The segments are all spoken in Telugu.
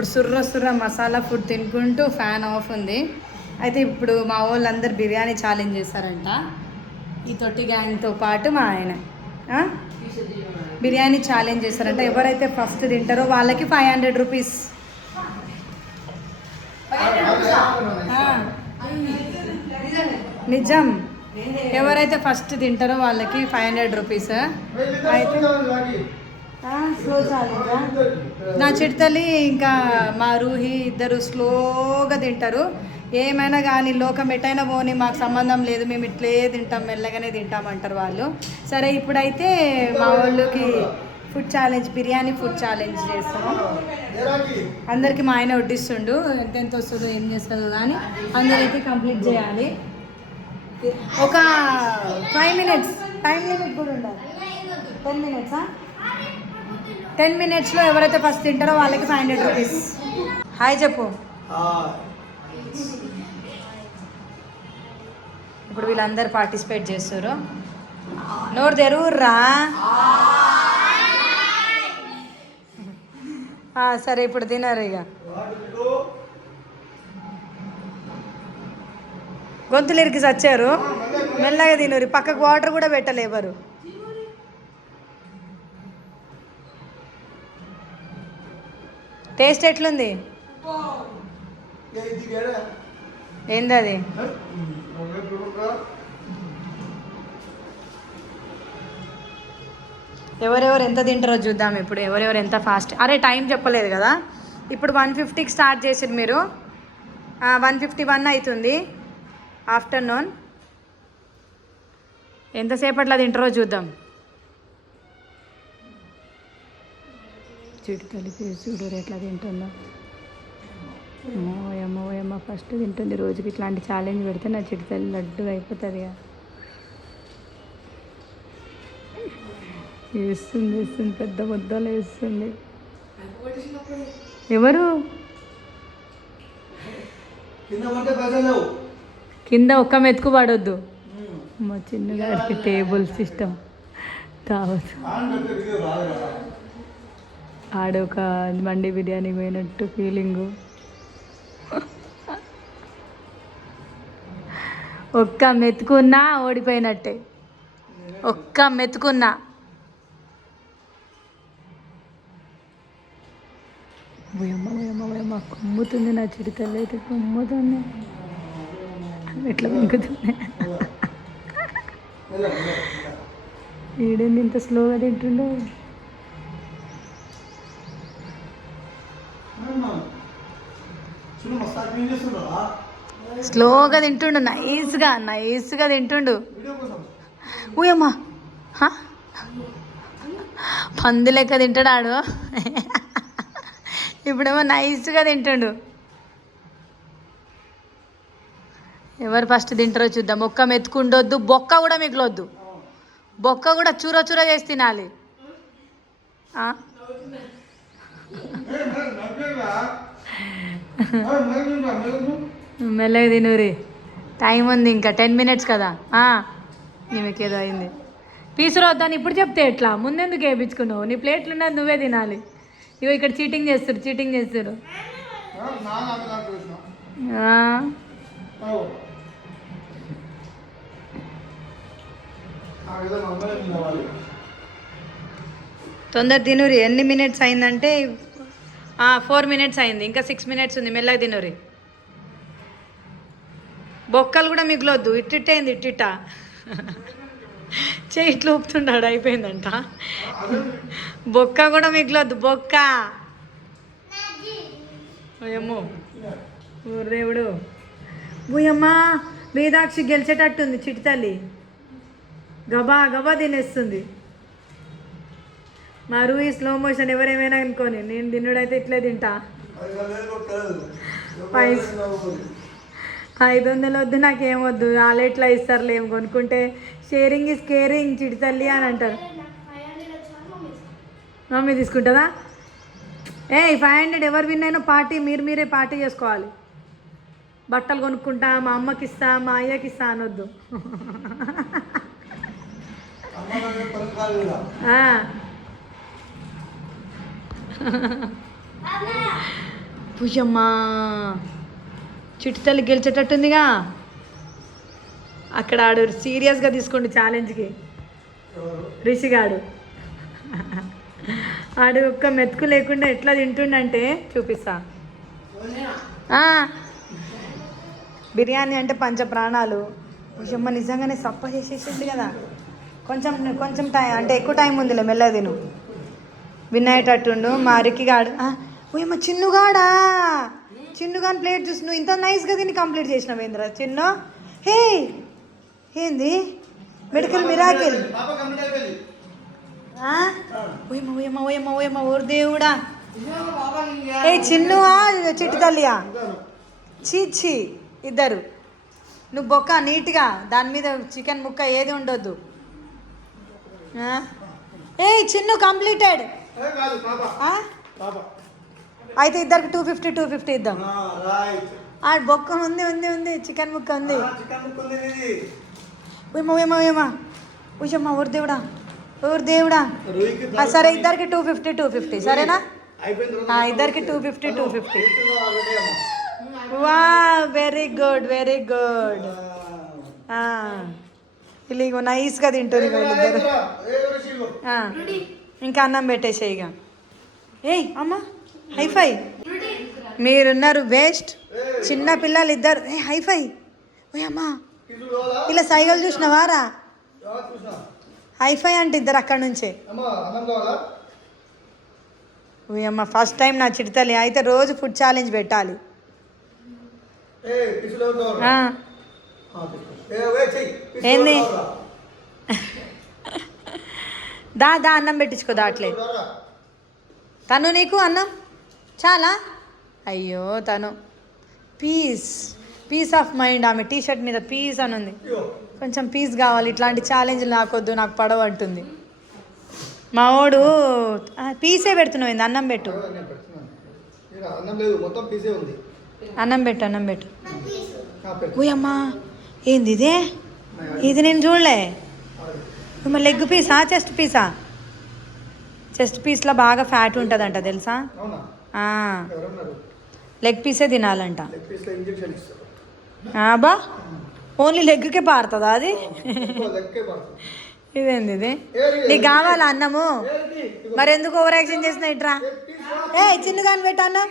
ఇప్పుడు సుర్ర మసాలా ఫుడ్ తినుకుంటూ ఫ్యాన్ ఆఫ్ ఉంది. అయితే ఇప్పుడు మా వాళ్ళందరూ బిర్యానీ ఛాలెంజ్ చేస్తారంట. ఈ తొట్టి గ్యాంగ్తో పాటు మా ఆయన బిర్యానీ ఛాలెంజ్ చేస్తారంట. ఎవరైతే ఫస్ట్ తింటారో వాళ్ళకి 500 రూపీస్. నిజం, ఎవరైతే ఫస్ట్ తింటారో వాళ్ళకి 500 రూపీస్. అయితే స్లో ఛాలెంజా? నా చిడతల్లి ఇంకా మా రూహి ఇద్దరు స్లోగా తింటారు. ఏమైనా కానీ లోకం ఎట్టయినా పోని, మాకు సంబంధం లేదు, మేము ఇట్లే తింటాం, మెల్లగానే తింటామంటారు వాళ్ళు. సరే, ఇప్పుడైతే మా వాళ్ళకి food challenge, biryani food challenge చేస్తాము. అందరికీ మా ఆయన వడ్డిస్తుండు. ఎంత వస్తుందో ఏం చేస్తుందో కానీ అందరైతే కంప్లీట్ చేయాలి. ఒక 5 మినిట్స్ టైం లిమిట్ కూడా ఉండాలి. 10 మినిట్సా? 10 మినిట్స్లో ఎవరైతే ఫస్ట్ తింటారో వాళ్ళకి 500 రూపీస్. హాయ్ చెప్పు. ఇప్పుడు వీళ్ళందరూ పార్టిసిపేట్ చేస్తారు. నోరు తెరువుర్రా. సరే, ఇప్పుడు తినరు. ఇక గొంతులు ఇరికి చచ్చారు. మెల్లగా తినరు. పక్కకు వాటర్ కూడా పెట్టలేవరు. టేస్ట్ ఎట్లుంది? ఏంది అది? ఎవరెవరు ఎంత తింటారో చూద్దాం ఇప్పుడు. ఎవరెవరు ఎంత ఫాస్ట్. అరే, టైం చెప్పలేదు కదా. ఇప్పుడు 150కి స్టార్ట్ చేసారు మీరు. 151 అవుతుంది. ఆఫ్టర్నూన్ ఎంతసేపట్లో తింటారో చూద్దాం. చిడతలి చూడరు ఎట్లా తింటుందో. అమ్మో ఫస్ట్ తింటుంది. రోజుకి ఇట్లాంటి ఛాలెంజ్ పెడితే నా చిడతలి లడ్డు అయిపోతుంది. వేస్తుంది పెద్ద ముద్దలు వేస్తుంది. ఎవరు కింద ఒక్క మెతుకు పడొద్దు. మా చిన్నగారికి టేబుల్ సిస్టమ్ కావచ్చు. ఆడొక మండి బిర్యానీ పోయినట్టు ఫీలింగు. ఒక్క మెతుకున్నా ఓడిపోయినట్టే. ఒక్క మెతుకున్నా. కొమ్ముతుంది నా చిరుతల్లి అయితే. కొమ్ముతుంది. ఎట్లా వెంకుతుంది. ఈడేంది ఇంత స్లోగా తింటుండే. స్లోగా తింటుండు. నైస్గా తింటుండు. ఊయమ్మా, పంది లెక్క తింటాడు ఆడు. ఇప్పుడేమో నైస్గా తింటుండు. ఎవరు ఫస్ట్ తింటారో చూద్దాం. ఒక్క మెతుకుండొద్దు, బొక్క కూడా మిగిలొద్దు. బొక్క కూడా చూర చేసి తినాలి. మెల్లగా తినూరి. టైం ఉంది ఇంకా 10 మినిట్స్ కదా. నీకేదో అయింది. పీసులు వద్దాని ఇప్పుడు చెప్తే ఎట్లా? ముందెందుకు వేయించుకున్నావు? నీ ప్లేట్లు ఉన్నది నువ్వే తినాలి. ఇగో ఇక్కడ చీటింగ్ చేస్తారు. తొందర తినూరి. ఎన్ని మినిట్స్ అయిందంటే 4 మినిట్స్ అయింది. ఇంకా 6 మినిట్స్ ఉంది. మెల్లగా తినూరి. బొక్కలు కూడా మిగిలొద్దు. ఇట్టిట్టయింది. ఇట్టిట్ట చెయ్యి ఇట్లా ఊపుతున్నాడు. అయిపోయిందంట. బొక్క కూడా మిగిలొద్దు. బొక్క. ఓయమ్మో ఊరేవుడు. ఊయమ్మా, వేదాక్షి గెలిచేటట్టుంది. చిటితల్లి గబా తినేస్తుంది. మా రూహి స్లో మోషన్. ఎవరేమైనా అనుకోని, నేను తిన్నుడైతే ఇట్లే తింటా. 500 వద్దు, నాకేమొద్దు. వాళ్ళు ఎట్లా ఇస్తారులే, ఏం కొనుక్కుంటే. షేరింగ్ ఈజ్ కేరింగ్ చిటితల్లి అని అంటారు. మమ్మీ తీసుకుంటుందా? 500 ఎవరు విన్ అయినా పార్టీ మీరే పార్టీ చేసుకోవాలి. బట్టలు కొనుక్కుంటా, మా అమ్మకి ఇస్తా, మా అయ్యకి ఇస్తా అనొద్దు. పుయ్యమ్మా చిట్టుతల్లి గెలిచేటట్టుందిగా. అక్కడ ఆడు సీరియస్గా తీసుకోండి ఛాలెంజ్కి. రిషిగాడు ఆడు ఒక్క మెతుకు లేకుండా ఎట్లా తింటుండంటే చూపిస్తా. బిర్యానీ అంటే పంచ ప్రాణాలు. పుష్యమ్మ నిజంగానే సప్ప చేసేసింది కదా. కొంచెం కొంచెం టైం అంటే ఎక్కువ టైం ఉందిలే, మెల్లగా తిను. విన్నాయేటట్టుండు మా రిక్కిగాడు. ఓయమ్మ చిన్నుగాడా, చిన్నుగాని ప్లేట్ చూసి నువ్వు ఇంత నైస్గా తిని కంప్లీట్ చేసినావు ఏంద్రా చిన్ను. హే ఏంది మెడికల్ మిరాకిల్. ఓయమ్మ ఓయమ్మ ఓయమ్మ ఓయమ్మ ఓరు దేవుడా. ఏ చిన్నువా చిట్టు తల్లియా? చీచి ఇద్దరు. నువ్వు బొక్క నీట్గా దాని మీద చికెన్ ముక్క ఏది ఉండొద్దు. ఏ చిన్ను కంప్లీటెడ్. అయితే ఇద్దరికి 250 ఇద్దాం. బొక్క ఉంది ఉంది ఉంది చికెన్ ముక్క ఉంది. ఏమో ఏమో ఏమా ఊయమ్మా ఊరు దేవుడా ఊరు దేవుడా. సరే ఇద్దరికి 250 సరేనా? ఇద్దరికి 250. వా వెరీ గుడ్ వెరీ గుడ్. ఇల్లు నైస్గా తింటుంది వీళ్ళిద్దరు. ఇంకా అన్నం పెట్టేసే ఇక. ఏయ్ అమ్మ హైఫై మీరున్నారు వేస్ట్. చిన్న పిల్లలు ఇద్దరు హైఫై. ఓ అమ్మా ఇలా సైకిల్ చూసినవారా? హైఫై అంటే ఇద్దరు అక్కడి నుంచే. ఓ అమ్మ ఫస్ట్ టైం నా చిడతలి. అయితే రోజు ఫుడ్ ఛాలెంజ్ పెట్టాలి. ఏంది దా దా అన్నం పెట్టించుకో దాట్లే. తను నీకు అన్నం చాలా. అయ్యో తను పీస్ ఆఫ్ మైండ్. ఆమె టీషర్ట్ మీద పీస్ అని ఉంది. కొంచెం పీస్ కావాలి. ఇట్లాంటి ఛాలెంజ్లు నాకొద్దు, నాకు పడవ అంటుంది. మా వాడు పీసే పెడుతున్నావు ఏంది? అన్నం పెట్టు అన్నం పెట్టు అన్నం పెట్టు. ఓయమ్మా ఏంది ఇదే? ఇది నేను చూడలే. లెగ్ పీసా చెస్ట్ పీసా? చెస్ట్ పీస్లో బాగా ఫ్యాట్ ఉంటుందంట తెలుసా? లెగ్ పీసే తినాలంట. బా ఓన్లీ లెగ్కే పారుతుందా అది? ఇదేంది ఇది? నీకు కావాలా అన్నము? మరి ఎందుకు ఓవర్ యాక్షన్ చేసిన ఇట్రా? ఏ చిన్నగాని పెట్టు అన్నం.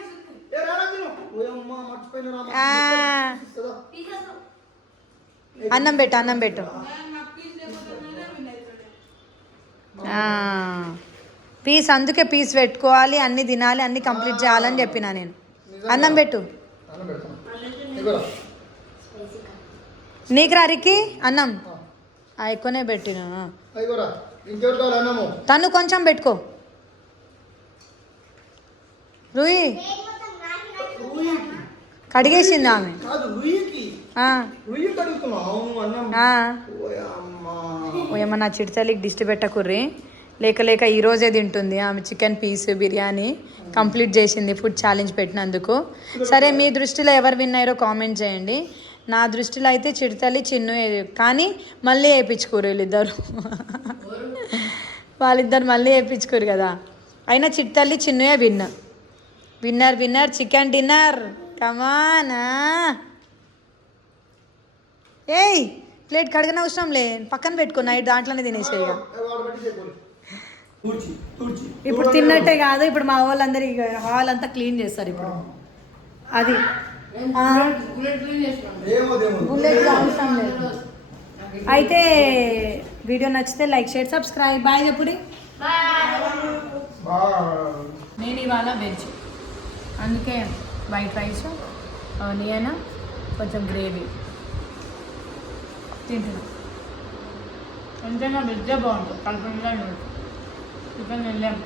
అన్నం పెట్టు అన్నం పెట్టు. పీస్ అందుకే పీస్ పెట్టుకోవాలి, అన్నీ తినాలి, అన్నీ కంప్లీట్ చేయాలని చెప్పిన నేను. అన్నం పెట్టు. నీకు రారికి అన్నం ఎక్కువనే పెట్టిన. తను కొంచెం పెట్టుకో. రూయి కడిగేసింది ఆమె. ఓయమ్మ నా చిడతలికి దిష్టి పెట్టకుర్రి. లేక లేక ఈరోజే తింటుంది ఆమె చికెన్ పీస్ బిర్యానీ కంప్లీట్ చేసింది ఫుడ్ ఛాలెంజ్ పెట్టినందుకు. సరే మీ దృష్టిలో ఎవరు విన్ అయ్యారో కామెంట్ చేయండి. నా దృష్టిలో అయితే చిడతలి చిన్ను, కానీ మళ్ళీ వేయించుకోరు వీళ్ళిద్దరు. వాళ్ళిద్దరు మళ్ళీ వేయించుకోరు కదా. అయినా చిడతల్లి చిన్నుయే విన్నర్ చికెన్ డిన్నర్. కమానా ఏయ్ ప్లేట్ కడగన అవసరం లే, పక్కన పెట్టుకో, నైట్ దాంట్లోనే తినేసేయి. ఇప్పుడు తిన్నట్టే కాదు, ఇప్పుడు మా వాళ్ళందరూ హాల్ అంతా క్లీన్ చేస్తారు ఇప్పుడు. అది బుల్లెట్ అవసరం లేదు. అయితే వీడియో నచ్చితే లైక్ షేర్ సబ్స్క్రైబ్. బాయ్ చెప్పుడి. నేను ఇవాళ వెజ్, అందుకే వైట్ రైస్ ఆనియన్ కొంచెం గ్రేవీ తింటున్నా. ఎంతైనా వెజ్జే బాగుంటుంది. కలుపుకుండా చికెన్ వెళ్ళాము.